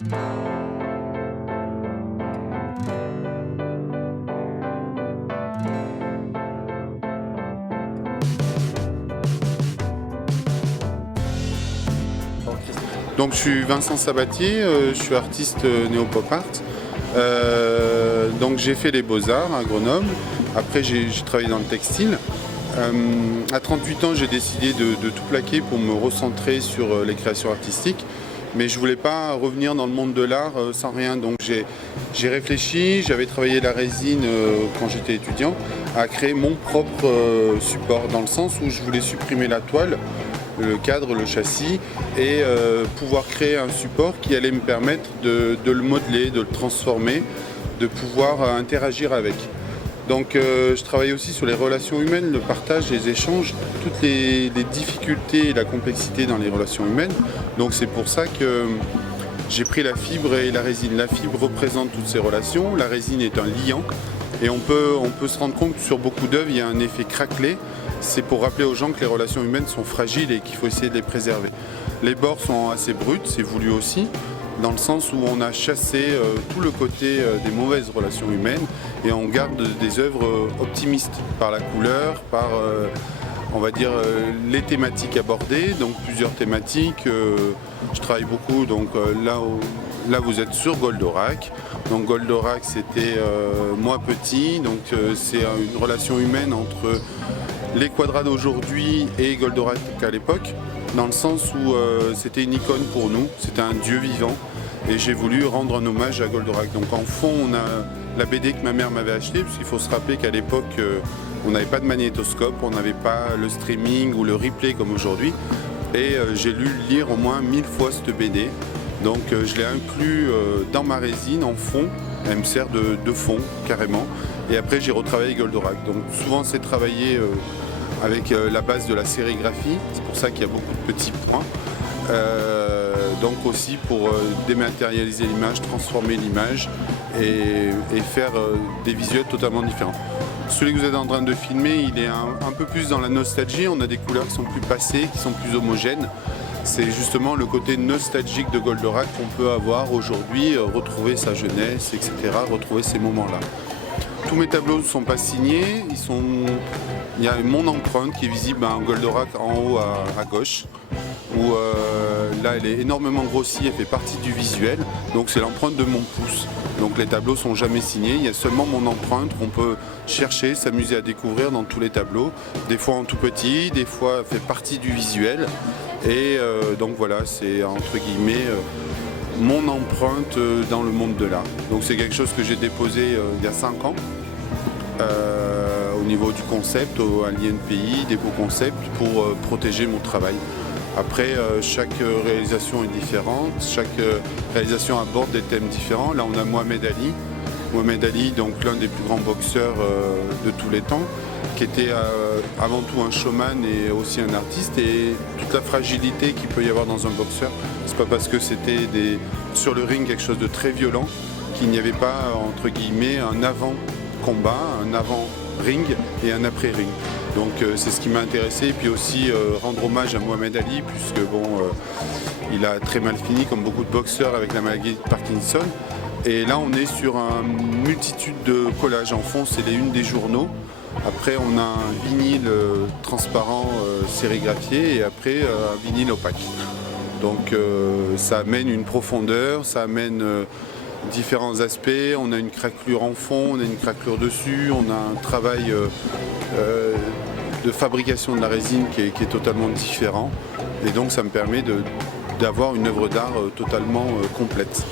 Donc je suis Vincent Sabatier, je suis artiste néo-pop art. Donc j'ai fait les Beaux-Arts à Grenoble. Après j'ai travaillé dans le textile. À 38 ans, j'ai décidé de tout plaquer pour me recentrer sur les créations artistiques. Mais je ne voulais pas revenir dans le monde de l'art sans rien. Donc j'ai réfléchi, j'avais travaillé la résine quand j'étais étudiant, à créer mon propre support, dans le sens où je voulais supprimer la toile, le cadre, le châssis, et pouvoir créer un support qui allait me permettre de le modeler, de le transformer, de pouvoir interagir avec. Donc je travaille aussi sur les relations humaines, le partage, les échanges, toutes les difficultés et la complexité dans les relations humaines. Donc c'est pour ça que j'ai pris la fibre et la résine. La fibre représente toutes ces relations, la résine est un liant, et on peut se rendre compte que sur beaucoup d'œuvres, il y a un effet craquelé. C'est pour rappeler aux gens que les relations humaines sont fragiles et qu'il faut essayer de les préserver. Les bords sont assez bruts, c'est voulu aussi, dans le sens où on a chassé tout le côté des mauvaises relations humaines et on garde des œuvres optimistes par la couleur, par on va dire les thématiques abordées, donc plusieurs thématiques. Je travaille beaucoup, donc là vous êtes sur Goldorak. Donc Goldorak c'était moi petit, donc c'est une relation humaine entre les quadrats d'aujourd'hui et Goldorak à l'époque, dans le sens où c'était une icône pour nous, c'était un dieu vivant et j'ai voulu rendre un hommage à Goldorak. Donc en fond on a la BD que ma mère m'avait achetée, puisqu'il faut se rappeler qu'à l'époque on n'avait pas de magnétoscope, on n'avait pas le streaming ou le replay comme aujourd'hui, et j'ai lu le lire au moins 1000 fois cette BD. Donc je l'ai inclus dans ma résine en fond, elle me sert de fond carrément, et après j'ai retravaillé Goldorak. Donc souvent c'est travaillé avec la base de la sérigraphie, c'est pour ça qu'il y a beaucoup de petits points. Donc aussi pour dématérialiser l'image, transformer l'image et faire des visuels totalement différents. Celui que vous êtes en train de filmer, il est un peu plus dans la nostalgie, on a des couleurs qui sont plus passées, qui sont plus homogènes. C'est justement le côté nostalgique de Goldorak qu'on peut avoir aujourd'hui, retrouver sa jeunesse, etc., retrouver ces moments-là. Tous mes tableaux ne sont pas signés, il y a mon empreinte qui est visible à Goldorak en haut à gauche, où là elle est énormément grossie, elle fait partie du visuel, donc c'est l'empreinte de mon pouce. Donc les tableaux sont jamais signés, il y a seulement mon empreinte qu'on peut chercher, s'amuser à découvrir dans tous les tableaux, des fois en tout petit, des fois fait partie du visuel, et donc voilà, c'est entre guillemets mon empreinte dans le monde de l'art. Donc c'est quelque chose que j'ai déposé il y a 5 ans. Au niveau du concept, à l'INPI, des beaux concepts pour protéger mon travail. Après, chaque réalisation est différente, chaque réalisation aborde des thèmes différents. Là, on a Mohamed Ali. Mohamed Ali, donc l'un des plus grands boxeurs de tous les temps, qui était avant tout un showman et aussi un artiste. Et toute la fragilité qu'il peut y avoir dans un boxeur, c'est pas parce que c'était sur le ring quelque chose de très violent qu'il n'y avait pas, entre guillemets, un avant-combat, un avant-ring et un après-ring. Donc c'est ce qui m'a intéressé, et puis aussi rendre hommage à Mohamed Ali, puisque bon, il a très mal fini comme beaucoup de boxeurs avec la maladie de Parkinson. Et là on est sur une multitude de collages. En fond c'est les unes des journaux. Après on a un vinyle transparent sérigraphié, et après un vinyle opaque. Donc ça amène une profondeur, ça amène différents aspects. On a une craquelure en fond, on a une craquelure dessus, on a un travail de fabrication de la résine qui est totalement différent, et donc ça me permet d'avoir une œuvre d'art totalement complète.